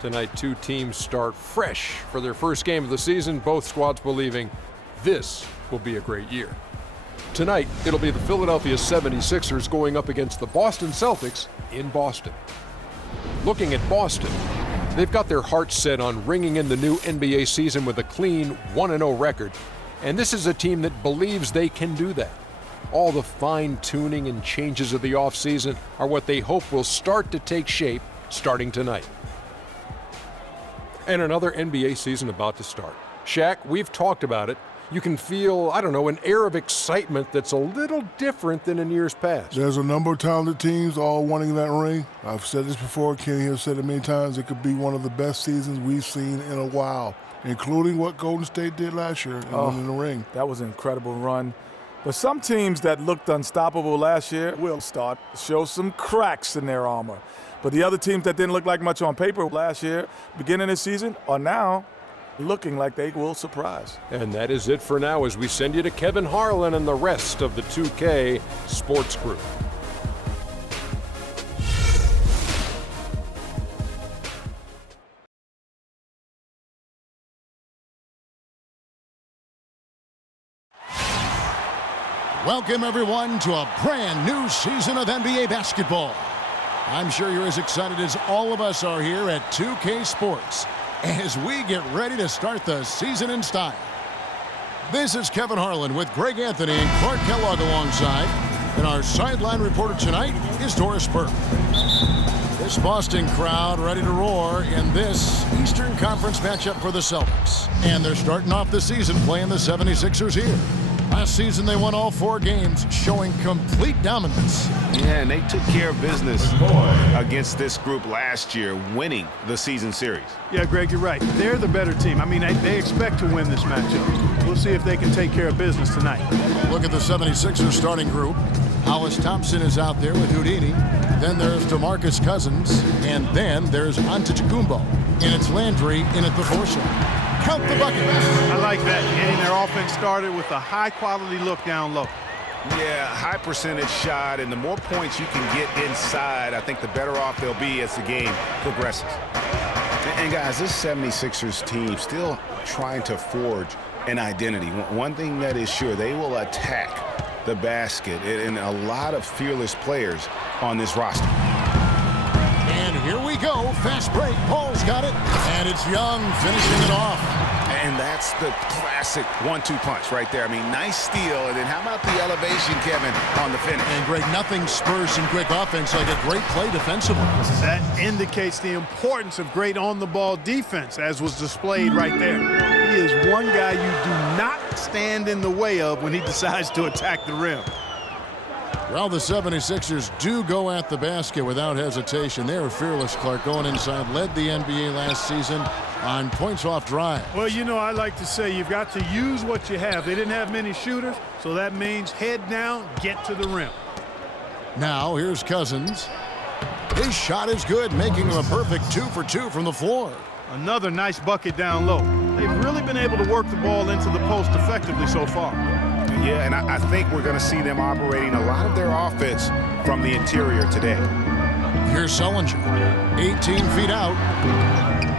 Tonight, two teams start fresh for their first game of the season, both squads believing this will be a great year. Tonight, it'll be the Philadelphia 76ers going up against the Boston Celtics in Boston. Looking at Boston, they've got their hearts set on ringing in the new NBA season with a clean 1-0 record, and this is a team that believes they can do that. All the fine-tuning and changes of the offseason are what they hope will start to take shape starting tonight. And another NBA season about to start. Shaq, we've talked about it. You can feel, an air of excitement that's a little different than in years past. There's a number of talented teams all wanting that ring. I've said this before, Kenny has said it many times, it could be one of the best seasons we've seen in a while, including what Golden State did last year in winning the ring. That was an incredible run. But some teams that looked unstoppable last year will start to show some cracks in their armor. But the other teams that didn't look like much on paper last year, beginning this season, are now looking like they will surprise. And that is it for now as we send you to Kevin Harlan and the rest of the 2K Sports Group. Welcome, everyone, to a brand new season of NBA basketball. I'm sure you're as excited as all of us are here at 2K Sports as we get ready to start the season in style. This is Kevin Harlan with Greg Anthony and Clark Kellogg alongside, and our sideline reporter tonight is Doris Burke. This Boston crowd ready to roar in this Eastern Conference matchup for the Celtics. And they're starting off the season playing the 76ers here. Last season, they won all 4 games, showing complete dominance. Yeah, and they took care of business against this group last year, winning the season series. Yeah, Greg, you're right. They're the better team. I mean, they expect to win this matchup. We'll see if they can take care of business tonight. Look at the 76ers starting group. Hollis Thompson is out there with Houdini. Then there's DeMarcus Cousins. And then there's Antetokounmpo. And it's Landry in at the 4 slot. Count the buckets. I like that. Getting their offense started with a high-quality look down low. Yeah, high percentage shot, and the more points you can get inside, I think the better off they'll be as the game progresses. And guys, this 76ers team still trying to forge an identity. One thing that is sure, they will attack the basket, and a lot of fearless players on this roster. And here we go. Fast break. Paul's got it. And it's Young finishing it off. And that's the classic 1-2 punch right there. I mean, nice steal. And then how about the elevation, Kevin, on the finish? And, Greg, nothing spurs some quick offense like a great play defensively. That indicates the importance of great on-the-ball defense, as was displayed right there. He is one guy you do not stand in the way of when he decides to attack the rim. Well, the 76ers do go at the basket without hesitation. They're fearless, Clark, going inside. Led the NBA last season on points off drive. Well, I like to say you've got to use what you have. They didn't have many shooters, so that means head down, get to the rim. Now, here's Cousins. His shot is good, making him a perfect 2 for 2 from the floor. Another nice bucket down low. They've really been able to work the ball into the post effectively so far. Yeah, and I think we're going to see them operating a lot of their offense from the interior today. Here's Sullinger, 18 feet out,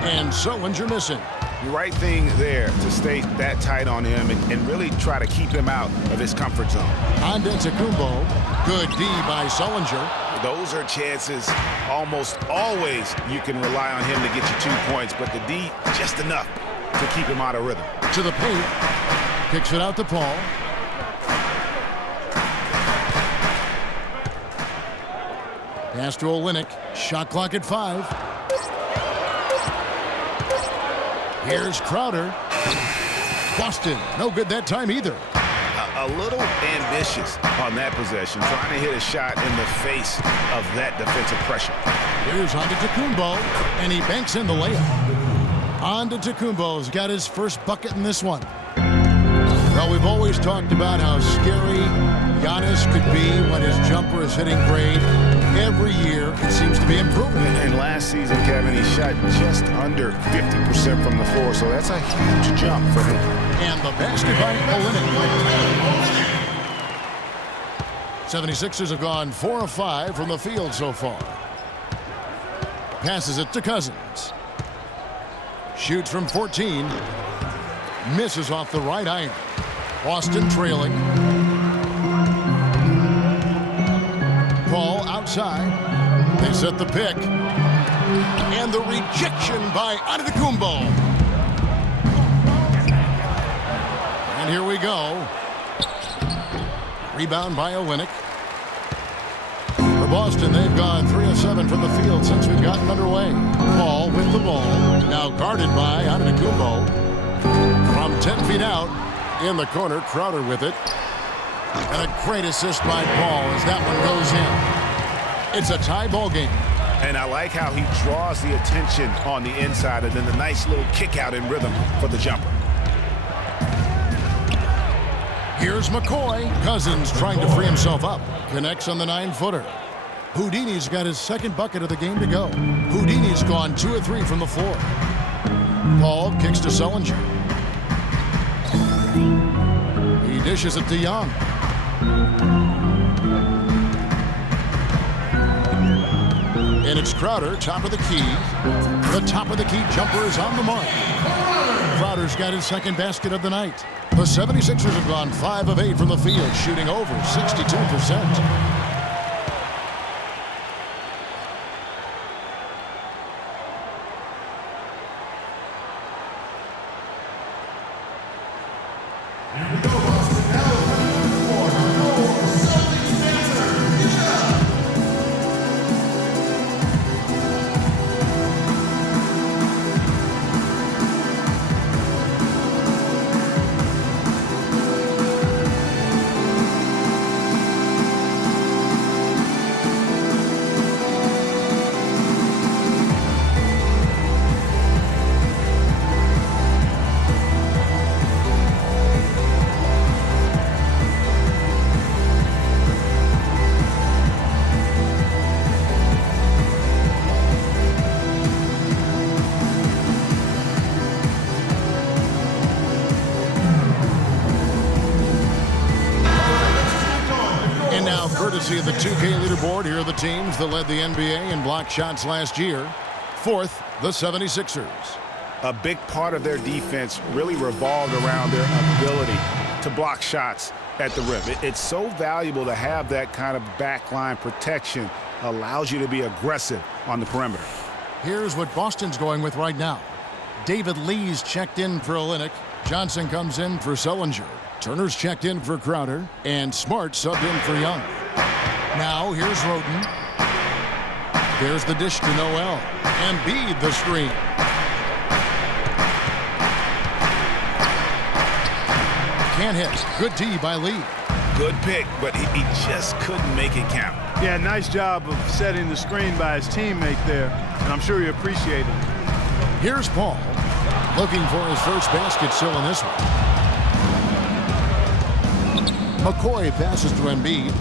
and Sullinger missing. The right thing there to stay that tight on him and really try to keep him out of his comfort zone. Antetokounmpo, good D by Sullinger. Those are chances almost always you can rely on him to get you 2 points, but the D just enough to keep him out of rhythm. To the paint, kicks it out to Paul. Pass to Olynyk. Shot clock at 5. Here's Crowder. Boston. No good that time either. A little ambitious on that possession, trying to hit a shot in the face of that defensive pressure. Here's Antetokounmpo, and he banks in the layup. Antetokounmpo's got his first bucket in this one. Well, we've always talked about how scary Giannis could be when his jumper is hitting grade. Every year, it seems to be improving. And last season, Kevin, he shot just under 50% from the floor, so that's a huge jump for him. And the basket by Olynyk. 76ers have gone 4 of 5 from the field so far. Passes it to Cousins. Shoots from 14. Misses off the right iron. Boston trailing. Paul outside. They set the pick. And the rejection by Antetokounmpo. And here we go. Rebound by Olynyk. For Boston, they've gone 3 of 7 from the field since we've gotten underway. Paul with the ball. Now guarded by Antetokounmpo. From 10 feet out. In the corner, Crowder with it. And a great assist by Paul as that one goes in. It's a tie ball game. And I like how he draws the attention on the inside and then the nice little kick out in rhythm for the jumper. Here's McCoy. Cousins trying to free himself up. Connects on the 9-footer. Houdini's got his second bucket of the game to go. Houdini's gone 2 of 3 from the floor. Paul kicks to Sullinger. He dishes it to Young. And it's Crowder, top of the key. The top of the key jumper is on the mark. Crowder's got his second basket of the night. The 76ers have gone 5 of 8 from the field, shooting over 62%. Courtesy of the 2K leaderboard, here are the teams that led the NBA in block shots last year. Fourth, the 76ers. A big part of their defense really revolved around their ability to block shots at the rim. It's so valuable to have that kind of backline protection. Allows you to be aggressive on the perimeter. Here's what Boston's going with right now. David Lee's checked in for Olynyk. Johnson comes in for Sullinger. Turner's checked in for Crowder. And Smart subbed in for Young. Now here's Roten. There's the dish to Noel. Embiid the screen. Can't hit. Good D by Lee. Good pick, but he just couldn't make it count. Yeah, nice job of setting the screen by his teammate there, and I'm sure he appreciated it. Here's Paul, looking for his first basket still in this one. McCoy passes to Embiid.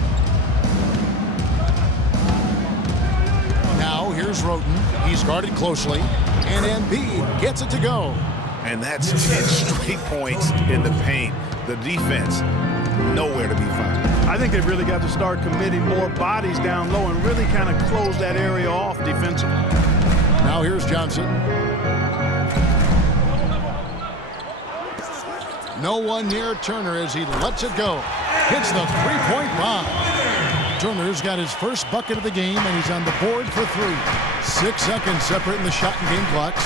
Now here's Roten. He's guarded closely, and Embiid gets it to go. And that's 10 straight points in the paint. The defense, nowhere to be found. I think they've really got to start committing more bodies down low and really kind of close that area off defensively. Now here's Johnson. No one near Turner as he lets it go. Hits the three-point bomb. Turner's got his first bucket of the game, and he's on the board for 3. 6 seconds separating the shot and game clocks.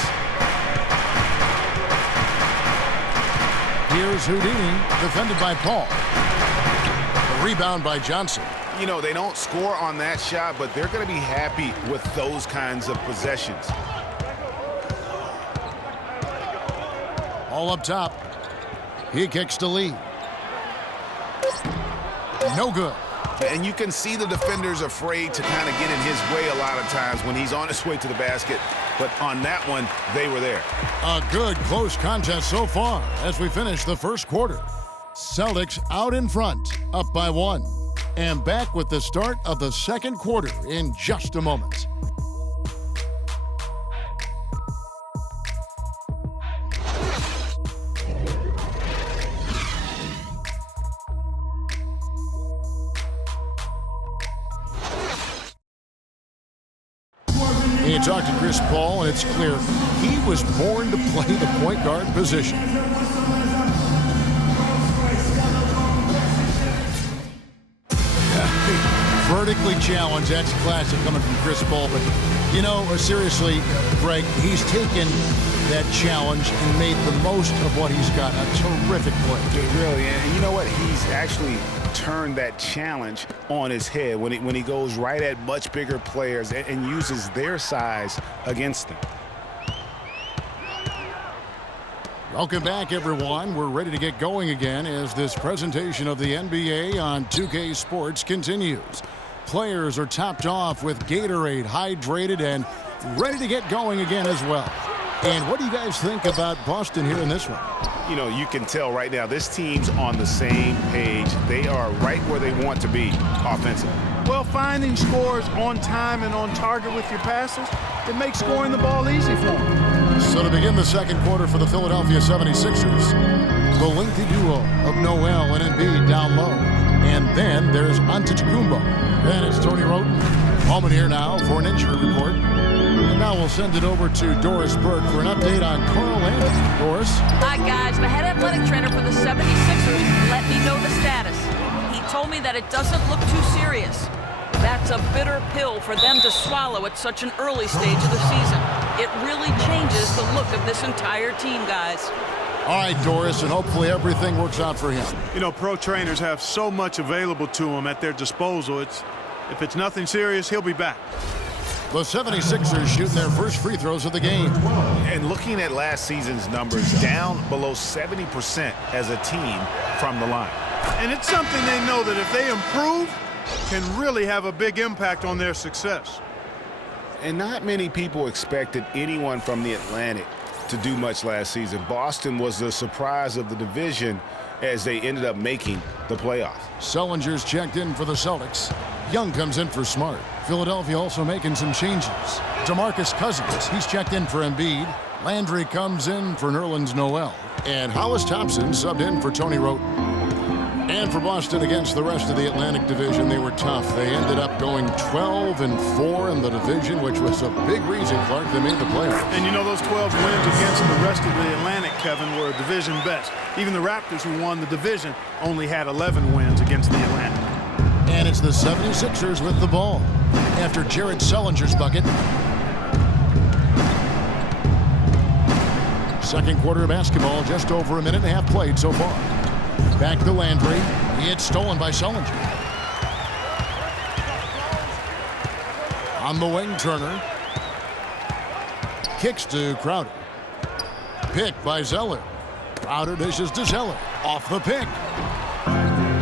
Here's Houdini, defended by Paul. A rebound by Johnson. You know, they don't score on that shot, but they're going to be happy with those kinds of possessions. All up top. He kicks to Lee. No good. And you can see the defenders afraid to kind of get in his way a lot of times when he's on his way to the basket. But on that one, they were there. A good close contest so far as we finish the first quarter. Celtics out in front, up by 1. And back with the start of the second quarter in just a moment. You talk to Chris Paul, and it's clear he was born to play the point guard position. Vertically challenged, that's classic coming from Chris Paul. But, you know, seriously, Greg, he's taken that challenge and made the most of what he's got. A terrific play. Really, and you know what? He's actually turned that challenge on his head when he goes right at much bigger players and uses their size against them. Welcome back, everyone. We're ready to get going again as this presentation of the NBA on 2K Sports continues. Players are topped off with Gatorade, hydrated, and ready to get going again as well. And what do you guys think about Boston here in this one? You know, you can tell right now this team's on the same page. They are right where they want to be offensively. Well, finding scores on time and on target with your passes, it makes scoring the ball easy for them. So to begin the second quarter for the Philadelphia 76ers, the lengthy duo of Noel and Embiid down low. And then there's Antetokounmpo. Then it's Tony Roten. Moment here now for an injury report. And now we'll send it over to Doris Burke for an update on Carl Anthony. Doris? Hi, guys. The head athletic trainer for the 76ers let me know the status. He told me that it doesn't look too serious. That's a bitter pill for them to swallow at such an early stage of the season. It really changes the look of this entire team, guys. All right, Doris, and hopefully everything works out for him. You know, pro trainers have so much available to them at their disposal. If it's nothing serious, he'll be back. The 76ers shooting their first free throws of the game. And looking at last season's numbers, down below 70% as a team from the line. And it's something they know that if they improve, can really have a big impact on their success. And not many people expected anyone from the Atlantic to do much last season. Boston was the surprise of the division as they ended up making the playoffs. Sullinger's checked in for the Celtics. Young comes in for Smart. Philadelphia also making some changes. DeMarcus Cousins, he's checked in for Embiid. Landry comes in for Nerlens Noel. And Hollis Thompson subbed in for Tony Roten. And for Boston against the rest of the Atlantic Division, they were tough. They ended up going 12-4 in the division, which was a big reason, Clark, they made the playoffs. And you know, those 12 wins against the rest of the Atlantic, Kevin, were a division best. Even the Raptors, who won the division, only had 11 wins against the Atlantic. And it's the 76ers with the ball after Jared Sullinger's bucket. Second quarter of basketball, just over a minute and a half played so far. Back to Landry. It's stolen by Sullinger. On the wing, Turner. Kicks to Crowder. Pick by Zeller. Crowder dishes to Zeller. Off the pick.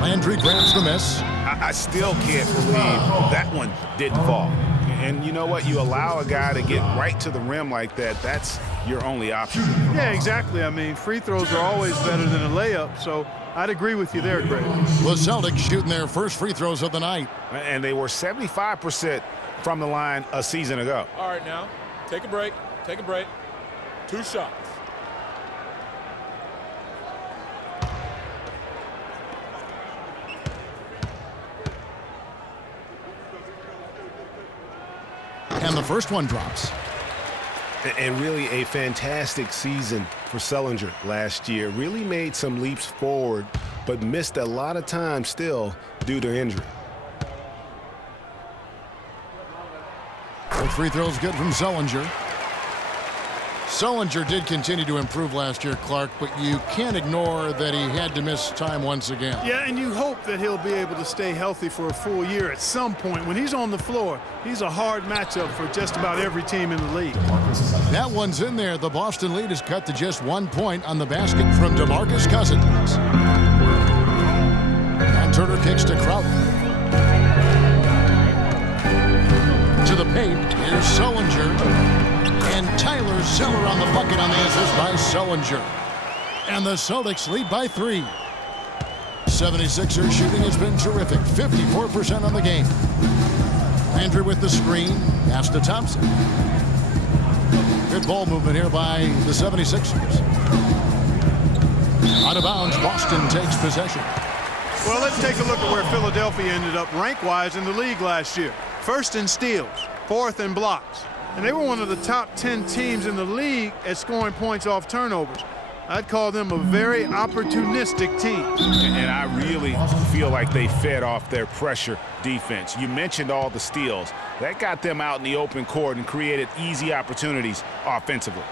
Landry grabs the miss. I still can't believe that one didn't fall. And you know what? You allow a guy to get right to the rim like that, that's your only option. Yeah, exactly. I mean, free throws are always better than a layup, so I'd agree with you there, Greg. The Celtics shooting their first free throws of the night. And they were 75% from the line a season ago. All right, now, take a break. Take a break. 2 shots. And the first one drops. And really a fantastic season for Sullinger last year. Really made some leaps forward, but missed a lot of time still due to injury. The free throw's good from Sullinger. Sullinger did continue to improve last year, Clark, but you can't ignore that he had to miss time once again. Yeah, and you hope that he'll be able to stay healthy for a full year at some point. When he's on the floor, he's a hard matchup for just about every team in the league. That one's in there. The Boston lead is cut to just 1 point on the basket from DeMarcus Cousins. And Turner kicks to Crowder. To the paint, here's Sullinger. And Tyler Zeller on the bucket on the assist by Sullinger. And the Celtics lead by 3. 76ers shooting has been terrific. 54% on the game. Landry with the screen. Pass to Thompson. Good ball movement here by the 76ers. Out of bounds, Boston takes possession. Well, let's take a look at where Philadelphia ended up rank-wise in the league last year. First in steals, 4th in blocks. And they were one of the top 10 teams in the league at scoring points off turnovers. I'd call them a very opportunistic team. And I really feel like they fed off their pressure defense. You mentioned all the steals. That got them out in the open court and created easy opportunities offensively.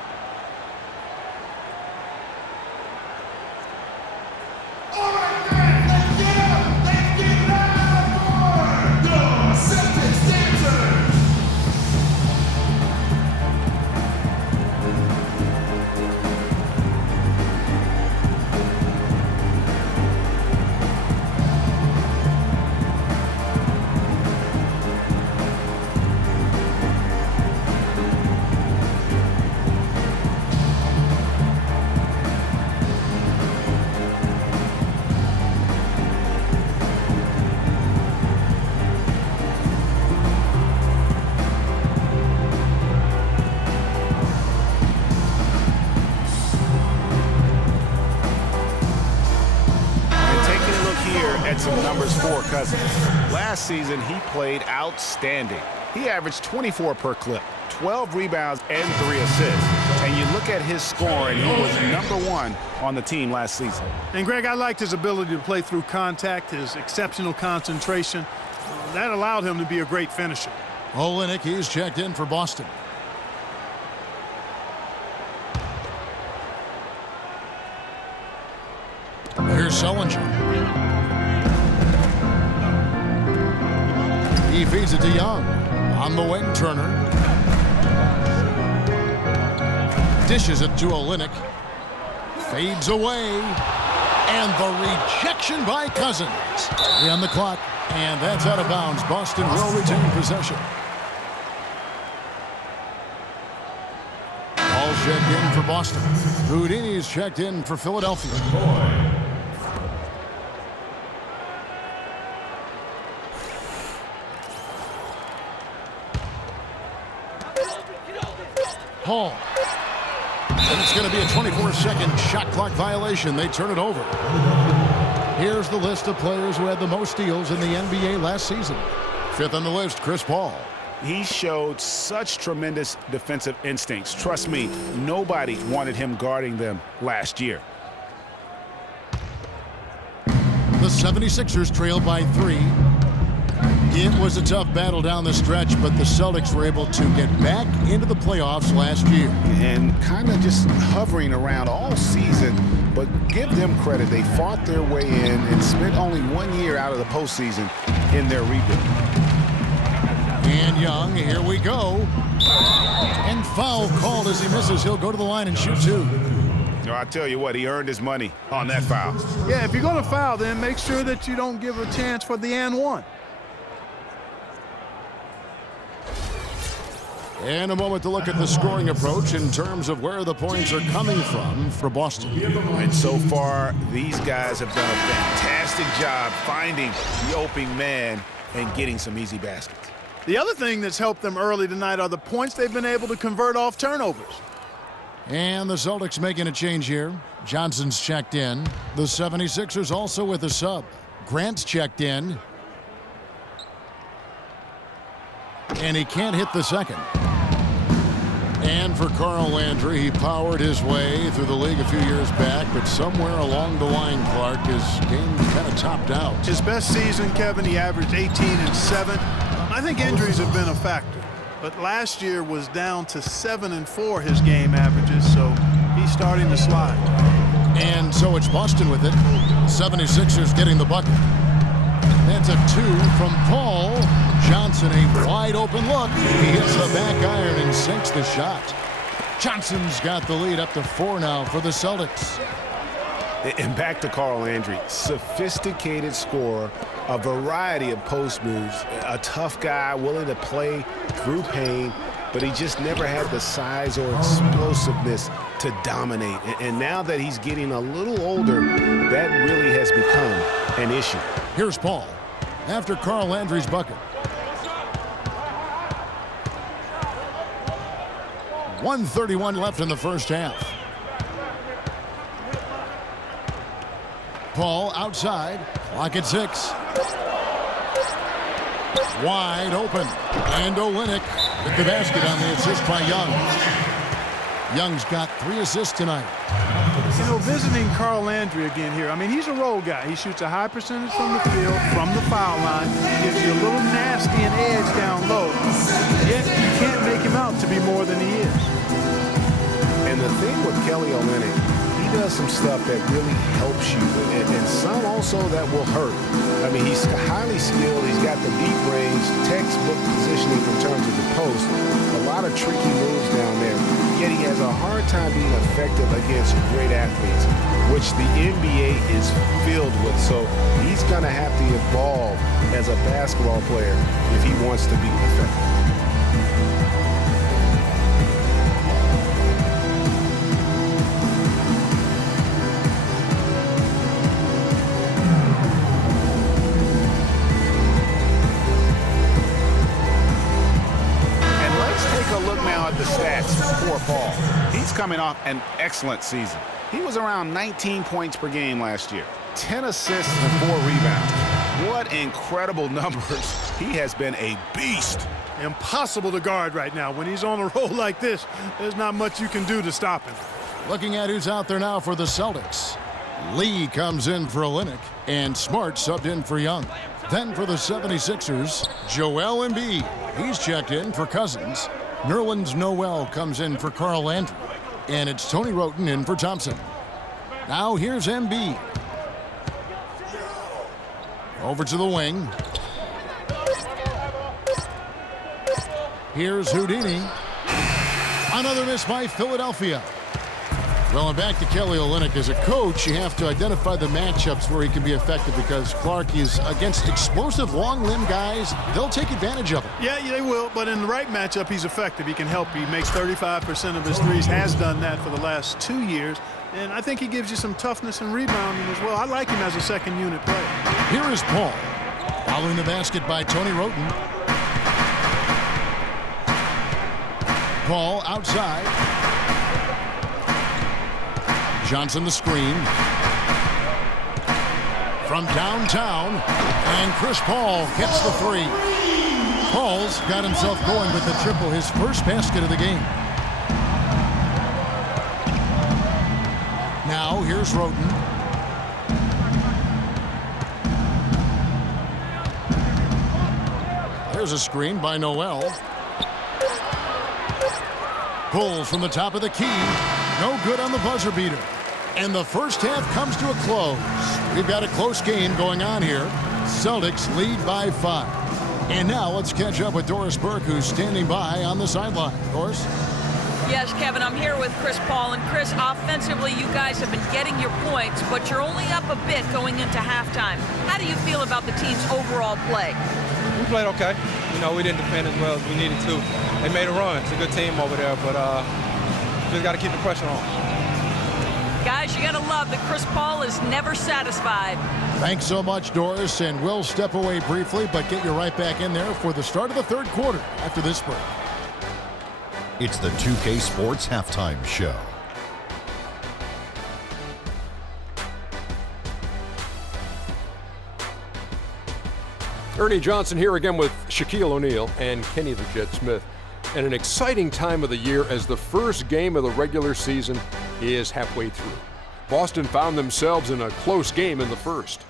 Some numbers for Cousins. Last season, he played outstanding. He averaged 24 per clip, 12 rebounds, and 3 assists. And you look at his scoring, he was #1 on the team last season. And, Greg, I liked his ability to play through contact, his exceptional concentration. That allowed him to be a great finisher. Olynyk, he's checked in for Boston. Here's Sullinger. He feeds it to Young. On the wing, Turner. Dishes it to Olynyk. Fades away. And the rejection by Cousins. On the clock. And that's out of bounds. Boston will retain possession. All checked in for Boston. Houdini's checked in for Philadelphia. Paul. And it's going to be a 24-second shot clock violation. They turn it over. Here's the list of players who had the most steals in the NBA last season. 5th on the list, Chris Paul. He showed such tremendous defensive instincts. Trust me, nobody wanted him guarding them last year. The 76ers trailed by 3. It was a tough battle down the stretch, but the Celtics were able to get back into the playoffs last year. And kind of just hovering around all season, but give them credit. They fought their way in and spent only 1 year out of the postseason in their rebuild. And Young, here we go. And foul called as he misses. He'll go to the line and shoot 2. I tell you what, he earned his money on that foul. Yeah, if you're going to foul, then make sure that you don't give a chance for the and one. And a moment to look at the scoring approach in terms of where the points are coming from for Boston. And so far, these guys have done a fantastic job finding the open man and getting some easy baskets. The other thing that's helped them early tonight are the points they've been able to convert off turnovers. And the Celtics making a change here. Johnson's checked in. The 76ers also with a sub. Grant's checked in. And he can't hit the second. And for Carl Landry, he powered his way through the league a few years back, but somewhere along the line, Clark, his game kind of topped out. His best season, Kevin, he averaged 18 and 7. I think injuries have been a factor, but last year was down to 7 and 4 his game averages, so he's starting to slide. And so it's Boston with it. 76ers getting the bucket. That's a 2 from Paul. Johnson, a wide open look. He hits the back iron and sinks the shot. Johnson's got the lead up to 4 now for the Celtics. And back to Carl Landry. Sophisticated scorer, a variety of post moves, a tough guy willing to play through pain, but he just never had the size or explosiveness to dominate. And now that he's getting a little older, that really has become an issue. Here's Paul after Carl Landry's bucket. 1:31 left in the first half. Paul outside, clock at 6. Wide open, and Olynyk with the basket on the assist by Young. Young's got 3 assists tonight. You know, visiting Carl Landry again here. I mean, he's a role guy. He shoots a high percentage from the field, from the foul line. Gives you a little nasty and edge down low. Yet you can't make him out to be more than he is. And the thing with Kelly Olynyk, he does some stuff that really helps you, and some also that will hurt. I mean, he's highly skilled. He's got the deep range, textbook positioning in terms of the post. A lot of tricky moves down there. Yet he has a hard time being effective against great athletes, which the NBA is filled with. So he's going to have to evolve as a basketball player if he wants to be effective. The stats for Paul. He's coming off an excellent season. He was around 19 points per game last year, 10 assists and 4 rebounds. What incredible numbers. He has been a beast. Impossible to guard right now. When he's on a roll like this, there's not much you can do to stop him. Looking at who's out there now for the Celtics. Lee comes in for Olynyk, and Smart subbed in for Young. Then for the 76ers, Joel Embiid. He's checked in for Cousins. Nerlens Noel comes in for Carl Landry. And it's Tony Wroten in for Thompson. Now here's Embiid. Over to the wing. Here's Houdini. Another miss by Philadelphia. Well, and back to Kelly Olynyk. As a coach, you have to identify the matchups where he can be effective, because Clark is against explosive, long-limbed guys. They'll take advantage of it. Yeah, they will, but in the right matchup, he's effective. He can help. He makes 35% of his threes, has done that for the last 2 years, and I think he gives you some toughness and rebounding as well. I like him as a second-unit player. Here is Paul. Following the basket by Tony Wroten. Paul outside. Johnson the screen. From downtown, and Chris Paul gets the 3. Paul's got himself going with the triple, his first basket of the game. Now here's Wroten. There's a screen by Noel. Pulls from the top of the key. No good on the buzzer beater. And the first half comes to a close. We've got a close game going on here. Celtics lead by 5. And now let's catch up with Doris Burke, who's standing by on the sideline. Doris? Yes, Kevin, I'm here with Chris Paul. And Chris, offensively, you guys have been getting your points, but you're only up a bit going into halftime. How do you feel about the team's overall play? We played okay. You know, we didn't defend as well as we needed to. They made a run. It's a good team over there, but just got to keep the pressure on. Guys, you got to love that Chris Paul is never satisfied. Thanks so much, Doris, and we'll step away briefly, but get you right back in there for the start of the third quarter after this break. It's the 2K Sports Halftime Show. Ernie Johnson here again with Shaquille O'Neal and Kenny the Jet Smith. And an exciting time of the year as the first game of the regular season is halfway through. Boston found themselves in a close game in the first.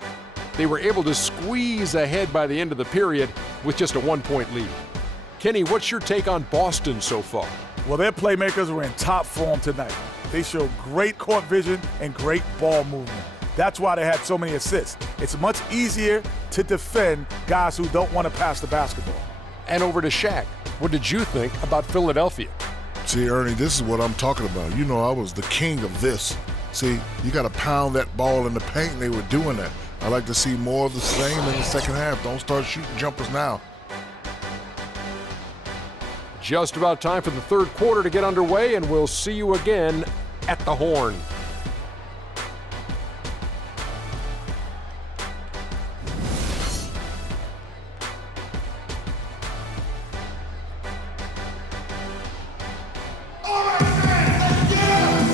They were able to squeeze ahead by the end of the period with just a 1-point lead. Kenny, what's your take on Boston so far? Well, their playmakers were in top form tonight. They showed great court vision and great ball movement. That's why they had so many assists. It's much easier to defend guys who don't want to pass the basketball. And over to Shaq. What did you think about Philadelphia? See, Ernie, this is what I'm talking about. You know, I was the king of this. See, you got to pound that ball in the paint, and they were doing that. I like to see more of the same in the second half. Don't start shooting jumpers now. Just about time for the third quarter to get underway, and we'll see you again at the Horn.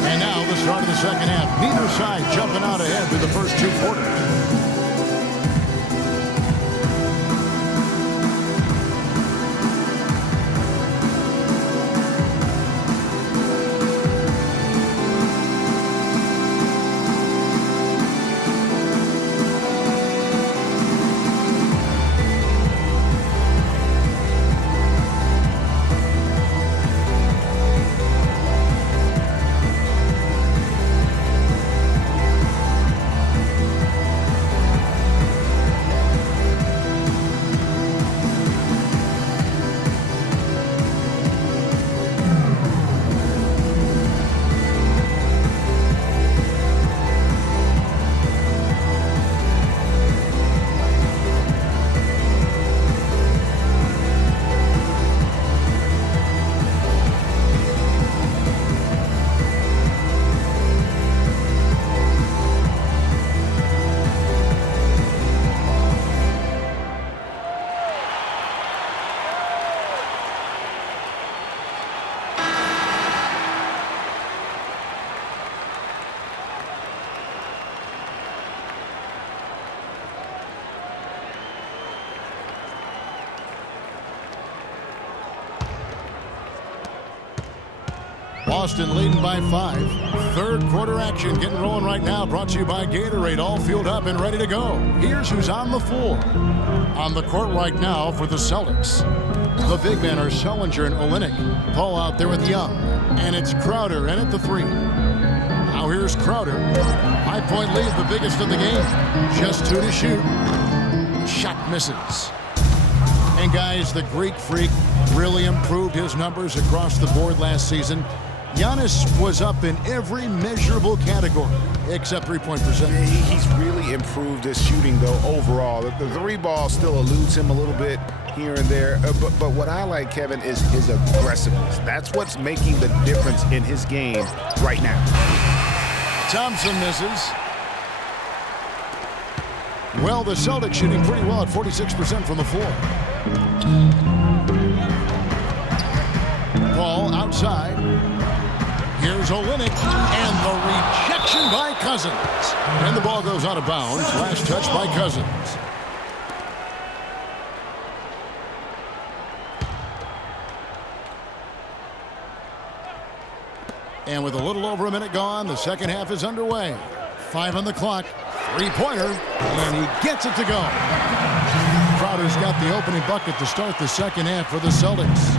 And now the start of the second half. Neither side jumping out ahead through the first 2 quarters. Boston leading by 5. Third quarter action getting rolling right now. Brought to you by Gatorade. All fueled up and ready to go. Here's who's on the floor. On the court right now for the Celtics. The big men are Sullinger and Olynyk. Paul out there with Young. And it's Crowder in at the 3. Now here's Crowder. High-point lead, the biggest of the game. Just 2 to shoot. Shot misses. And guys, the Greek Freak really improved his numbers across the board last season. Giannis was up in every measurable category except three-point percentage. He's really improved his shooting, though, overall. The three ball still eludes him a little bit here and there. But what I like, Kevin, is his aggressiveness. That's what's making the difference in his game right now. Thompson misses. Well, the Celtics shooting pretty well at 46% from the floor. Paul outside. Here's Olynyk, and the rejection by Cousins. And the ball goes out of bounds. Last touch by Cousins. And with a little over a minute gone, the second half is underway. 5 on the clock. Three-pointer, and he gets it to go. Crowder's got the opening bucket to start the second half for the Celtics.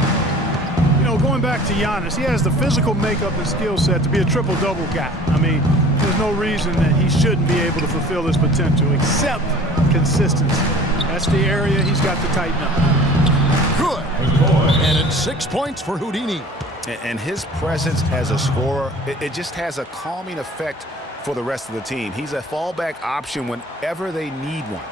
You know, going back to Giannis, he has the physical makeup and skill set to be a triple-double guy. I mean, there's no reason that he shouldn't be able to fulfill his potential, except consistency. That's the area he's got to tighten up. Good. And it's 6 points for Houdini. And his presence as a scorer, it just has a calming effect for the rest of the team. He's a fallback option whenever they need one.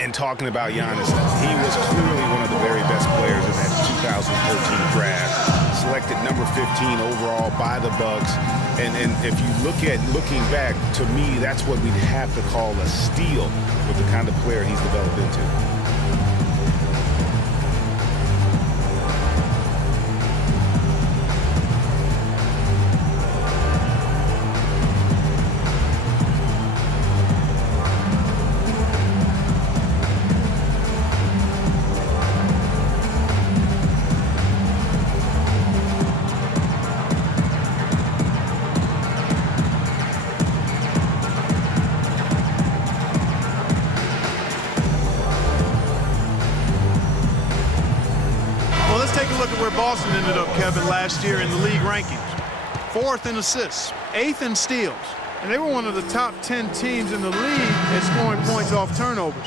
And talking about Giannis, he was clearly one of the very best players in that 2013 draft. Selected number 15 overall by the Bucks. And if you looking back, to me, that's what we'd have to call a steal with the kind of player he's developed into. Boston ended up, Kevin, last year in the league rankings. 4th in assists, 8th in steals. And they were one of the top 10 teams in the league at scoring points off turnovers.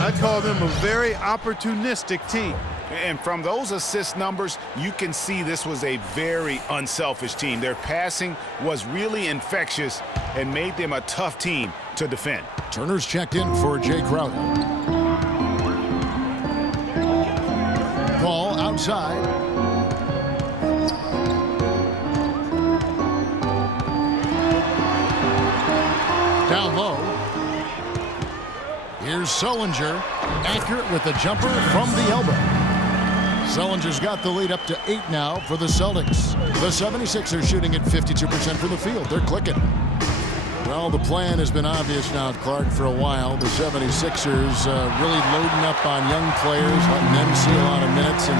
I'd call them a very opportunistic team. And from those assist numbers, you can see this was a very unselfish team. Their passing was really infectious and made them a tough team to defend. Turner's checked in for Jay Crowder. Paul outside. Down low. Here's Sullinger, accurate with the jumper from the elbow. Sullinger's got the lead up to 8 now for the Celtics. The 76ers shooting at 52% from the field. They're clicking. Well, the plan has been obvious now, Clark, for a while. The 76ers really loading up on young players, letting them see a lot of minutes, and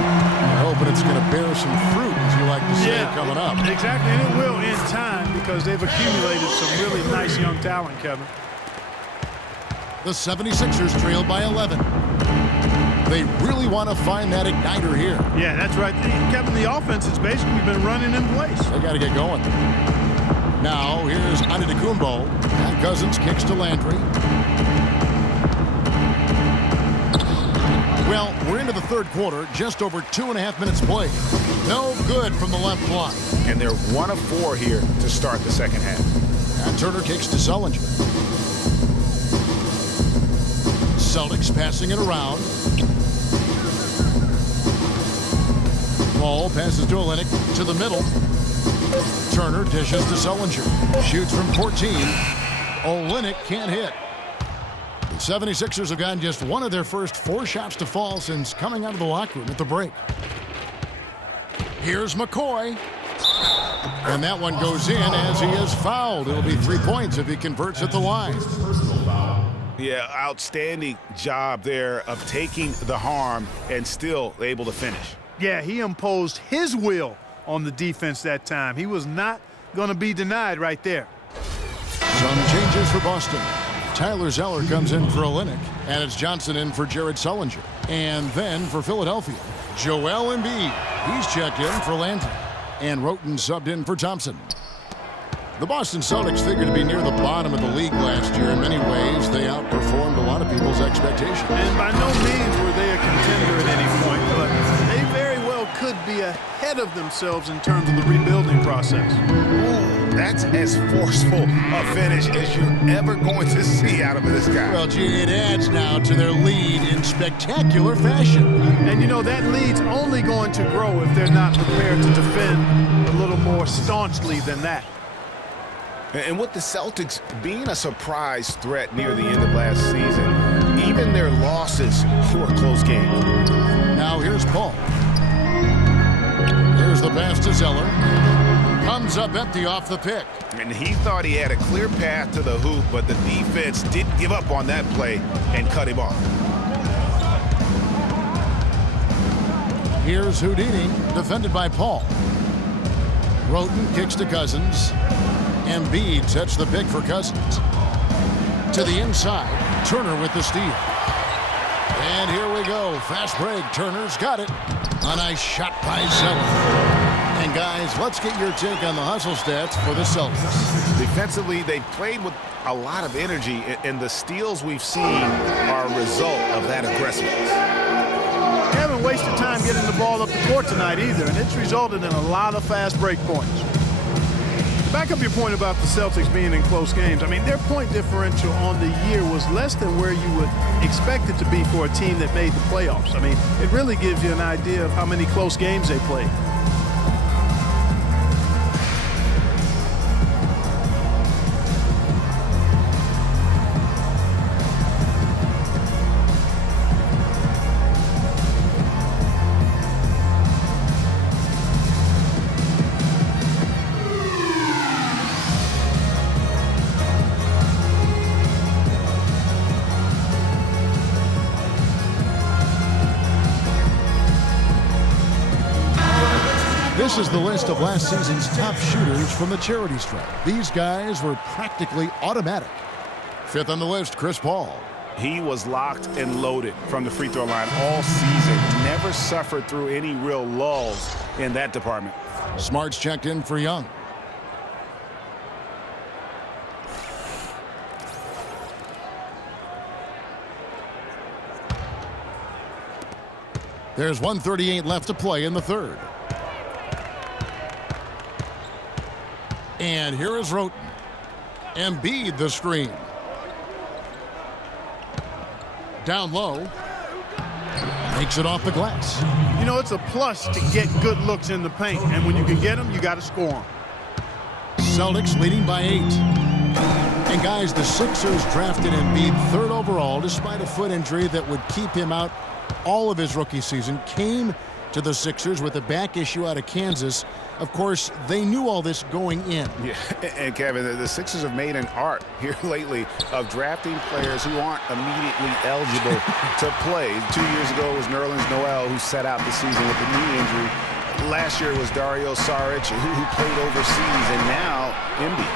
hoping it's going to bear some fruit, as you like to say, coming up. Exactly, and it will in time because they've accumulated some really nice young talent, Kevin. The 76ers trail by 11. They really want to find that igniter here. Yeah, that's right. Kevin, the offense has basically been running in place. They got to get going. Now, here's Antetokounmpo. And Cousins kicks to Landry. Well, we're into the third quarter, just over 2.5 minutes played. No good from the left block. And they're 1 of 4 here to start the second half. And Turner kicks to Sullinger. Celtics passing it around. Ball passes to Olynyk to the middle. Turner dishes to Sullinger. Shoots from 14. Olynyk can't hit. The 76ers have gotten just one of their first 4 shots to fall since coming out of the locker room at the break. Here's McCoy. And that one goes in as he is fouled. It'll be 3 points if he converts at the line. Yeah, outstanding job there of taking the harm and still able to finish. Yeah, he imposed his will on the defense that time. He was not going to be denied right there. Some changes for Boston. Tyler Zeller comes in for Olynyk, and it's Johnson in for Jared Sullinger. And then for Philadelphia, Joel Embiid. He's checked in for Landry, and Roten subbed in for Thompson. The Boston Celtics figured to be near the bottom of the league last year. In many ways, they outperformed a lot of people's expectations. And by no means were they a contender at any point, but they very well could be ahead of themselves in terms of the rebuilding process. Ooh, that's as forceful a finish as you're ever going to see out of this guy. Well, gee, it adds now to their lead in spectacular fashion. And you know, that lead's only going to grow if they're not prepared to defend a little more staunchly than that. And with the Celtics being a surprise threat near the end of last season, even their losses were close games. Now here's Paul. Here's the pass to Zeller. Comes up empty off the pick. And he thought he had a clear path to the hoop, but the defense didn't give up on that play and cut him off. Here's Houdini, defended by Paul. Roten kicks to Cousins. Embiid sets the pick for Cousins. To the inside, Turner with the steal. And here we go. Fast break. Turner's got it. A nice shot by Zeller. And guys, let's get your take on the hustle stats for the Celtics. Defensively, they played with a lot of energy, and the steals we've seen are a result of that aggressiveness. They haven't wasted time getting the ball up the court tonight either, and it's resulted in a lot of fast break points. Back up your point about the Celtics being in close games. I mean, their point differential on the year was less than where you would expect it to be for a team that made the playoffs. I mean, it really gives you an idea of how many close games they played. This is the list of last season's top shooters from the charity stripe. These guys were practically automatic. Fifth on the list, Chris Paul. He was locked and loaded from the free throw line all season. Never suffered through any real lulls in that department. Smart's checked in for Young. There's 1:38 left to play in the third. And here is Roten. Embiid the screen. Down low. Makes it off the glass. You know, it's a plus to get good looks in the paint, and when you can get them, you got to score them. Celtics leading by 8. And guys, the Sixers drafted Embiid 3rd overall despite a foot injury that would keep him out all of his rookie season. Came to the Sixers with a back issue out of Kansas. Of course, they knew all this going in. Yeah, and Kevin, the Sixers have made an art here lately of drafting players who aren't immediately eligible to play. 2 years ago it was Nerlens Noel who sat out the season with a knee injury. Last year it was Dario Saric who played overseas, and now Embiid.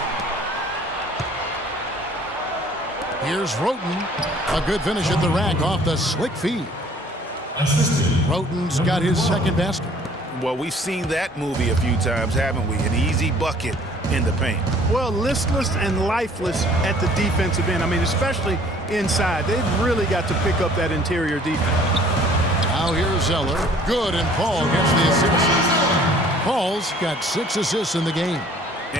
Here's Roten. A good finish at the rack off the slick feed. Roten's got his second basket. Well, we've seen that movie a few times, haven't we? An easy bucket in the paint. Well, listless and lifeless at the defensive end. I mean, especially inside. They've really got to pick up that interior defense. Now here's Zeller. Good, and Paul gets the assist. Paul's got 6 assists in the game.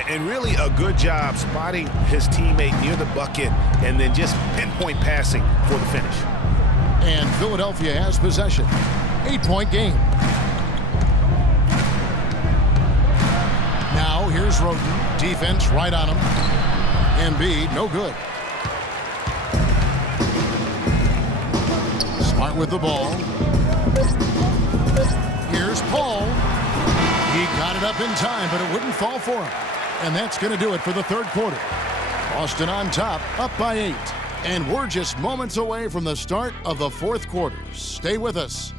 And really a good job spotting his teammate near the bucket and then just pinpoint passing for the finish. And Philadelphia has possession. 8-point game. Now here's Roten. Defense right on him. Embiid, no good. Smart with the ball. Here's Paul. He got it up in time, but it wouldn't fall for him. And that's going to do it for the third quarter. Boston on top, up by 8. And we're just moments away from the start of the fourth quarter. Stay with us.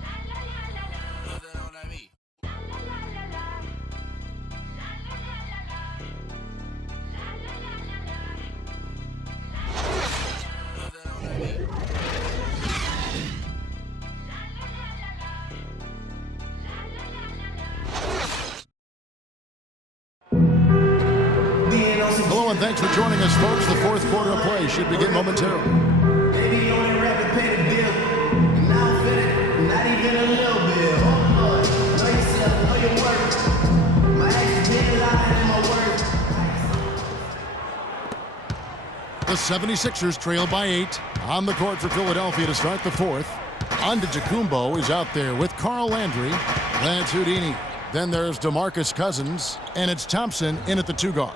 Hello and thanks for joining us, folks. The fourth quarter of play should begin momentarily. Baby, you ain't rapping, pay the bill. And now I'm feeling not even a little bit. Oh, Lord, know yourself, know your worth. My actions didn't lie in my words. The 76ers trail by 8 on the court for Philadelphia to start the fourth. Antetokounmpo is out there with Carl Landry. That's Houdini. Then there's DeMarcus Cousins, and it's Thompson in at the 2 guard.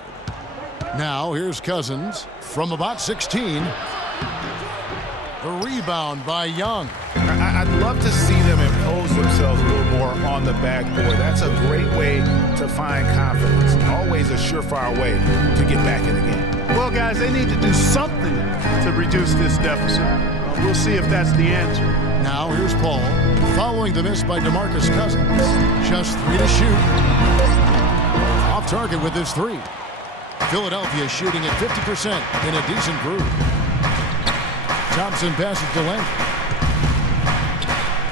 Now here's Cousins from about 16. The rebound by Young. I'd love to see them impose themselves a little more on the backboard. That's a great way to find confidence. Always a surefire way to get back in the game. Well, guys, they need to do something to reduce this deficit. We'll see if that's the answer. Now here's Paul, following the miss by DeMarcus Cousins. Just 3 to shoot. Off target with his 3. Philadelphia shooting at 50% in a decent groove. Thompson passes to Landry.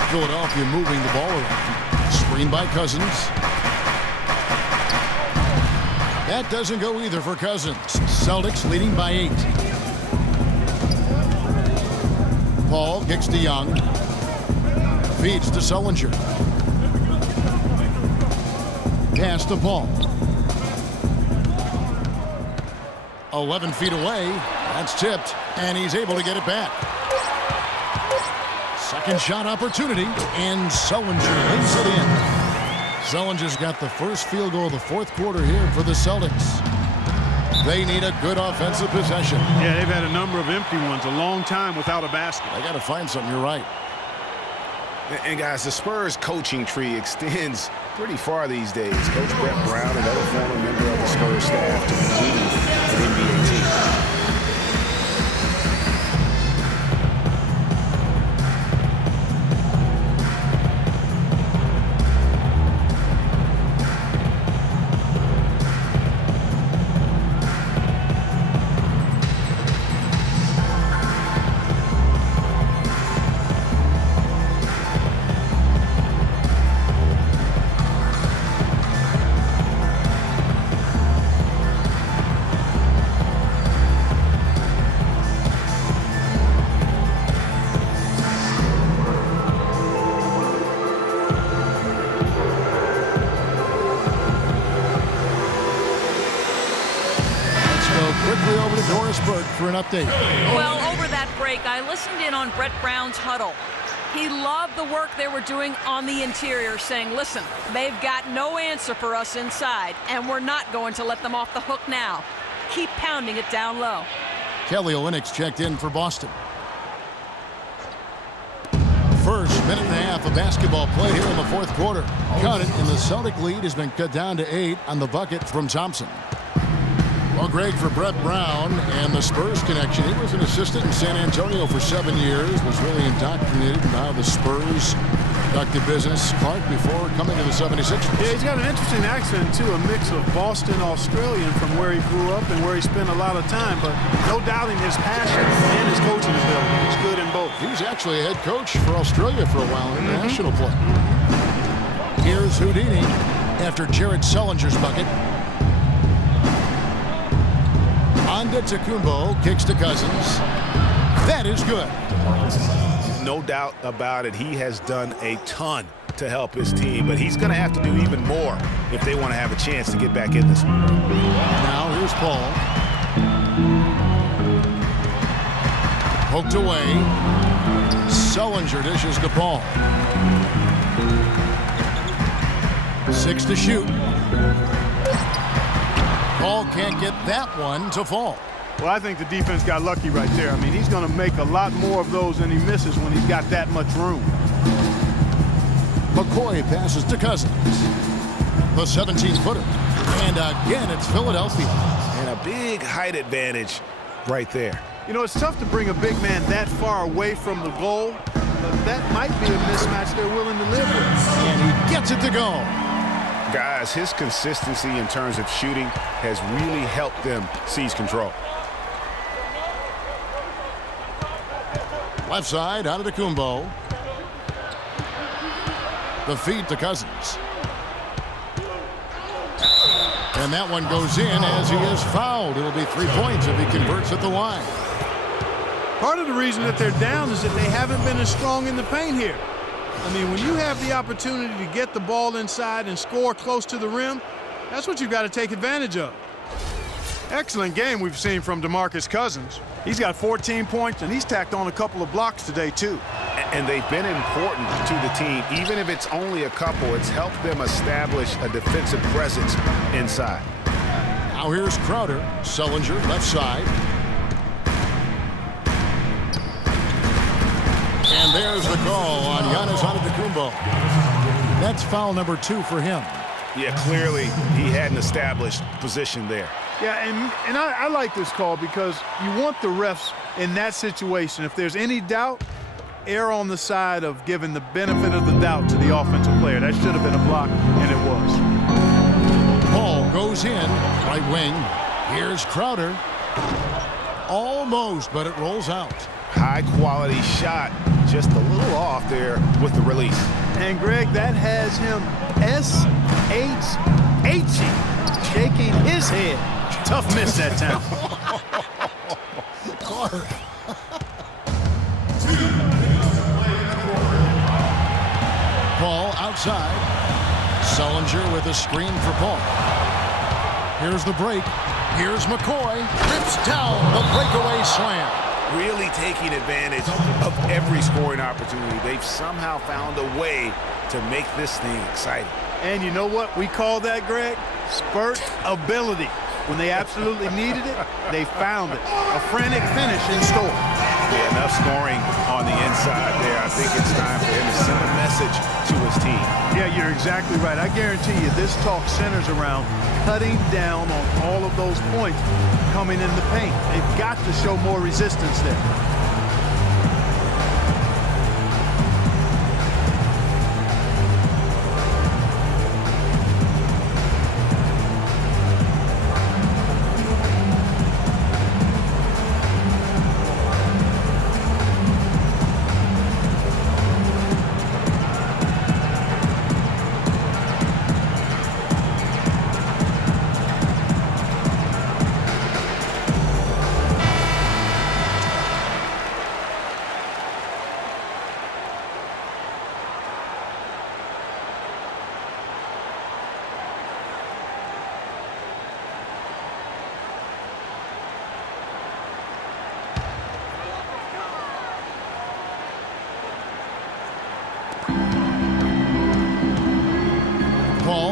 Philadelphia moving the ball around. Screen by Cousins. That doesn't go either for Cousins. Celtics leading by 8. Paul kicks to Young. Feeds to Sullinger. Pass to Paul. 11 feet away. That's tipped, and he's able to get it back. Second shot opportunity, and Sullinger hits it in. Sullinger's got the first field goal of the fourth quarter here for the Celtics. They need a good offensive possession. Yeah, they've had a number of empty ones, a long time without a basket. They got to find something, you're right. And guys, the Spurs coaching tree extends pretty far these days. Coach Brett Brown, another former member of the Spurs staff, to lead an NBA team. For an update. Well, over that break, I listened in on Brett Brown's huddle. He loved the work they were doing on the interior, saying, listen, they've got no answer for us inside, and we're not going to let them off the hook now. Keep pounding it down low. Kelly Olynyk's checked in for Boston. First minute and a half of basketball play here in the fourth quarter. Cut it, and the Celtic lead has been cut down to 8 on the bucket from Thompson. Well, Greg, for Brett Brown and the Spurs connection, he was an assistant in San Antonio for 7 years, was really indoctrinated in how the Spurs conducted business. Clark, before coming to the 76ers. Yeah, he's got an interesting accent, too, a mix of Boston Australian from where he grew up and where he spent a lot of time, but no doubting his passion and his coaching ability. He's good in both. He was actually a head coach for Australia for a while in international play. Here's Houdini after Jared Sullinger's bucket. Antetokounmpo kicks to Cousins. That is good. No doubt about it. He has done a ton to help his team, but he's going to have to do even more if they want to have a chance to get back in this one. Now here's Paul. Poked away. Sullinger dishes to Paul. 6 to shoot. Paul can't get that one to fall. Well, I think the defense got lucky right there. I mean, he's going to make a lot more of those than he misses when he's got that much room. McCoy passes to Cousins. The 17-footer. And again, it's Philadelphia. And a big height advantage right there. You know, it's tough to bring a big man that far away from the goal, but that might be a mismatch they're willing to live with. And he gets it to go. Guys, his consistency in terms of shooting has really helped them seize control. Left side, Antetokounmpo. The feed to Cousins. And that one goes in as he is fouled. It'll be 3 points if he converts at the line. Part of the reason that they're down is that they haven't been as strong in the paint here. I mean, when you have the opportunity to get the ball inside and score close to the rim, that's what you've got to take advantage of. Excellent game we've seen from DeMarcus Cousins. He's got 14 points, and he's tacked on a couple of blocks today, too. And they've been important to the team. Even if it's only a couple, it's helped them establish a defensive presence inside. Now here's Crowder. Sullinger, left side. And there's the call on Giannis Antetokounmpo. That's foul number 2 for him. Yeah, clearly he had an established position there. Yeah, and I like this call because you want the refs in that situation. If there's any doubt, err on the side of giving the benefit of the doubt to the offensive player. That should have been a block, and it was. Ball goes in, right wing. Here's Crowder. Almost, but it rolls out. High-quality shot, just a little off there with the release. And, Greg, that has him S-H-H-ing, shaking his head. Tough miss that time. Clark. Paul outside. Sullinger with a screen for Paul. Here's the break. Here's McCoy. Rips down the breakaway slam. Really taking advantage of every scoring opportunity. They've somehow found a way to make this thing exciting. And you know what we call that, Greg? Spurt ability. When they absolutely needed it, they found it. A frantic finish in store. Yeah, enough scoring on the inside there. I think it's time for him to send a message to his team. Yeah, you're exactly right. I guarantee you this talk centers around cutting down on all of those points coming in the paint. They've got to show more resistance there.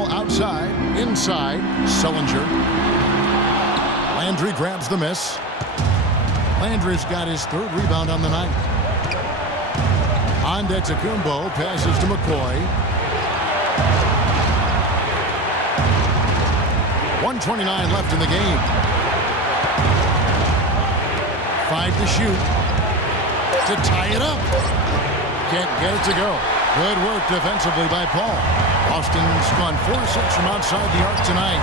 Outside, inside, Sullinger. Landry grabs the miss. Landry's got his 3rd rebound on the night. Antetokounmpo passes to McCoy. 1:29 left in the game. 5 to shoot. To tie it up. Can't get it to go. Good work defensively by Paul. Boston's gone 4-6 from outside the arc tonight.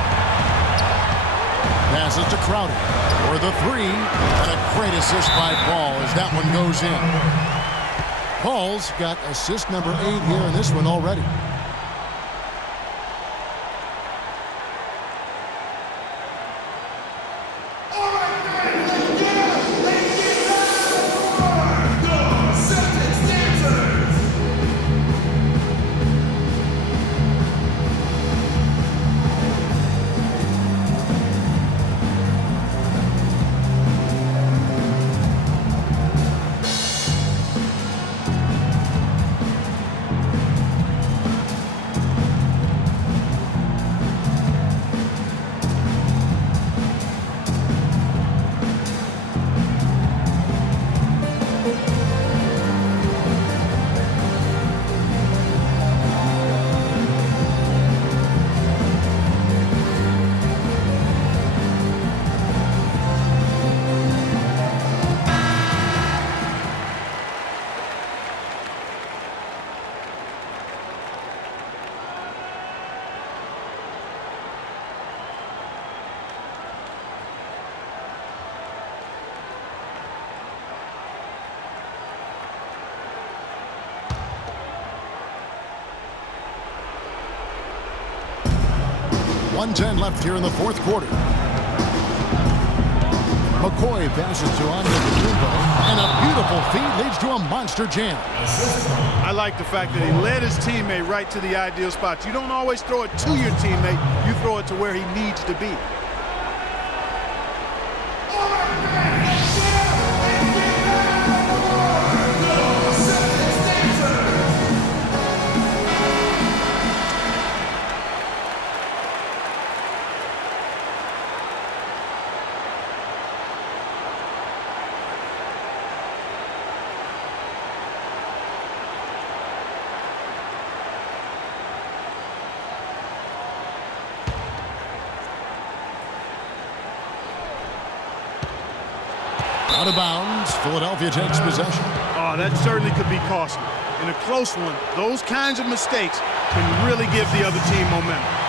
Passes to Crowder for the 3. And a great assist by Paul as that one goes in. Paul's got assist number 8 here in this one already. 1:10 left here in the fourth quarter. McCoy passes to Antetokounmpo, and a beautiful feed leads to a monster jam. I like the fact that he led his teammate right to the ideal spot. You don't always throw it to your teammate. You throw it to where he needs to be. Out of bounds, Philadelphia takes possession. Oh, that certainly could be costly. In a close one, those kinds of mistakes can really give the other team momentum.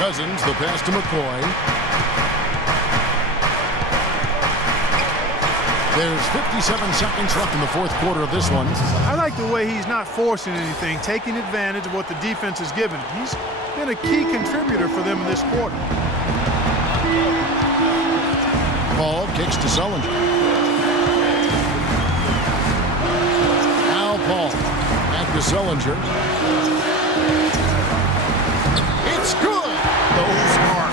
Cousins, the pass to McCoy. There's 57 seconds left in the fourth quarter of this one. I like the way he's not forcing anything, taking advantage of what the defense is giving him. He's been a key contributor for them in this quarter. Paul kicks to Sullinger. Now Paul back to Sullinger. It's good. Those are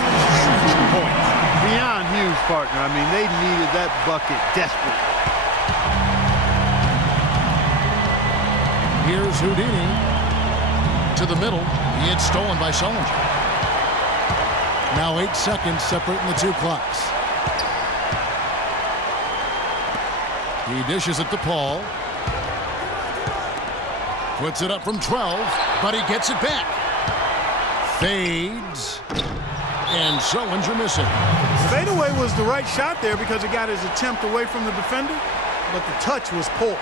huge points. Beyond huge, partner. I mean, they needed that bucket desperately. Here's Houdini to the middle. It's stolen by Sullinger. Now 8 seconds separating the two clocks. He dishes it to Paul. Puts it up from 12, but he gets it back. Fades. And Sullinger missing. Fadeaway was the right shot there because it got his attempt away from the defender, but the touch was poor.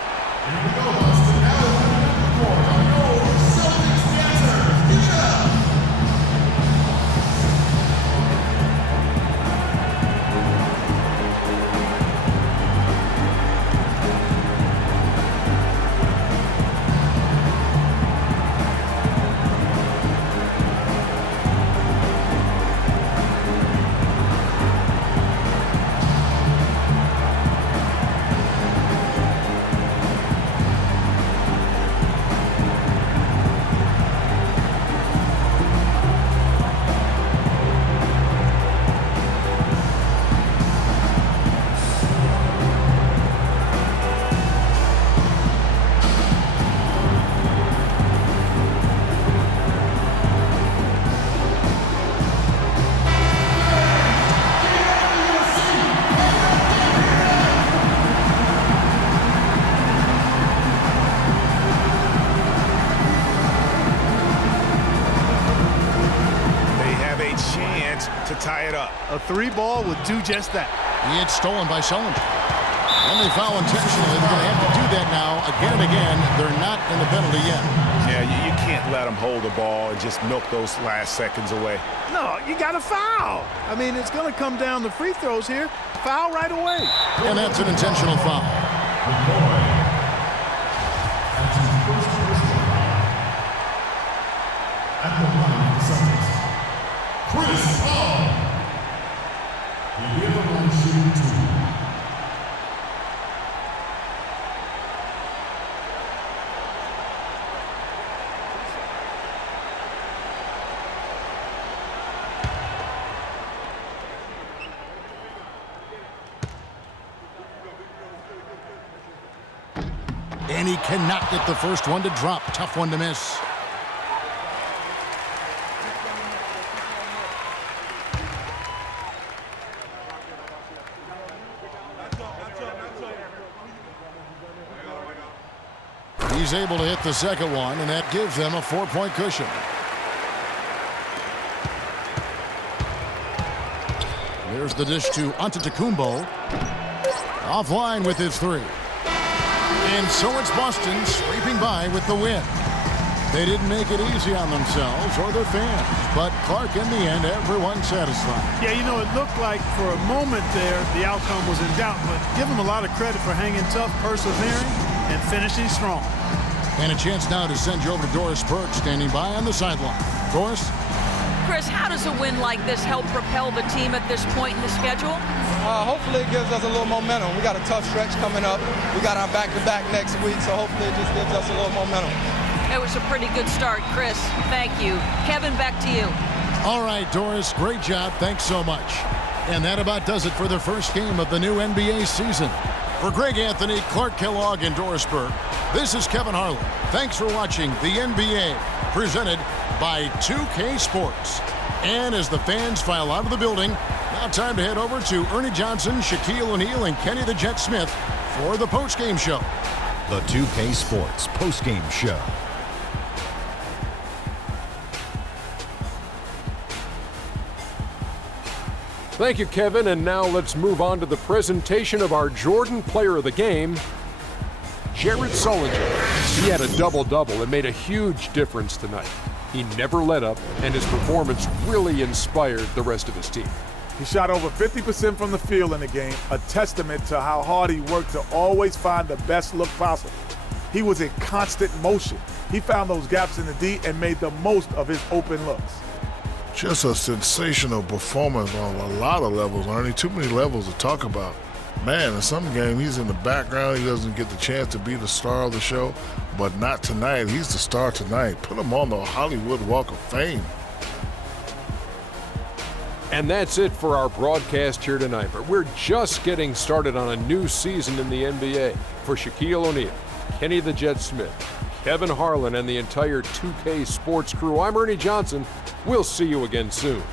Tie it up. A three ball would do just that. It's stolen by Sullinger. And they foul intentionally. They're going to have to do that now again and again. They're not in the penalty yet. Yeah, you can't let them hold the ball and just milk those last seconds away. No, you got to foul. I mean, it's going to come down to free throws here. Foul right away. And that's an intentional foul. And he cannot get the first one to drop. Tough one to miss. He's able to hit the second one, and that gives them a 4-point cushion. There's the dish to Antetokounmpo. Offline with his three. And so it's Boston scraping by with the win. They didn't make it easy on themselves or their fans, but Clark, in the end, everyone satisfied. Yeah, you know, it looked like for a moment there the outcome was in doubt, but give them a lot of credit for hanging tough, persevering, and finishing strong. And a chance now to send you over to Doris Burke, standing by on the sideline. Doris? Chris, how does a win like this help propel the team at this point in the schedule? Hopefully it gives us a little momentum. We got a tough stretch coming up. We got our back-to-back next week, so hopefully it just gives us a little momentum. It was a pretty good start, Chris. Thank you. Kevin, back to you. All right, Doris, great job. Thanks so much. And that about does it for the first game of the new NBA season. For Greg Anthony, Clark Kellogg, and Doris Burke, this is Kevin Harlan. Thanks for watching the NBA, presented by 2K Sports. And as the fans file out of the building, now time to head over to Ernie Johnson, Shaquille O'Neal, and Kenny the Jet Smith for the postgame show. The 2K Sports postgame show. Thank you, Kevin. And now let's move on to the presentation of our Jordan Player of the Game, Jared Sullinger. He had a double-double and made a huge difference tonight. He never let up, and his performance really inspired the rest of his team. He shot over 50% from the field in the game, a testament to how hard he worked to always find the best look possible. He was in constant motion. He found those gaps in the D and made the most of his open looks. Just a sensational performance on a lot of levels, Ernie. Too many levels to talk about. Man, in some game, he's in the background. He doesn't get the chance to be the star of the show, but not tonight. He's the star tonight. Put him on the Hollywood Walk of Fame. And that's it for our broadcast here tonight. But we're just getting started on a new season in the NBA. For Shaquille O'Neal, Kenny the Jet Smith, Kevin Harlan, and the entire 2K Sports crew, I'm Ernie Johnson. We'll see you again soon.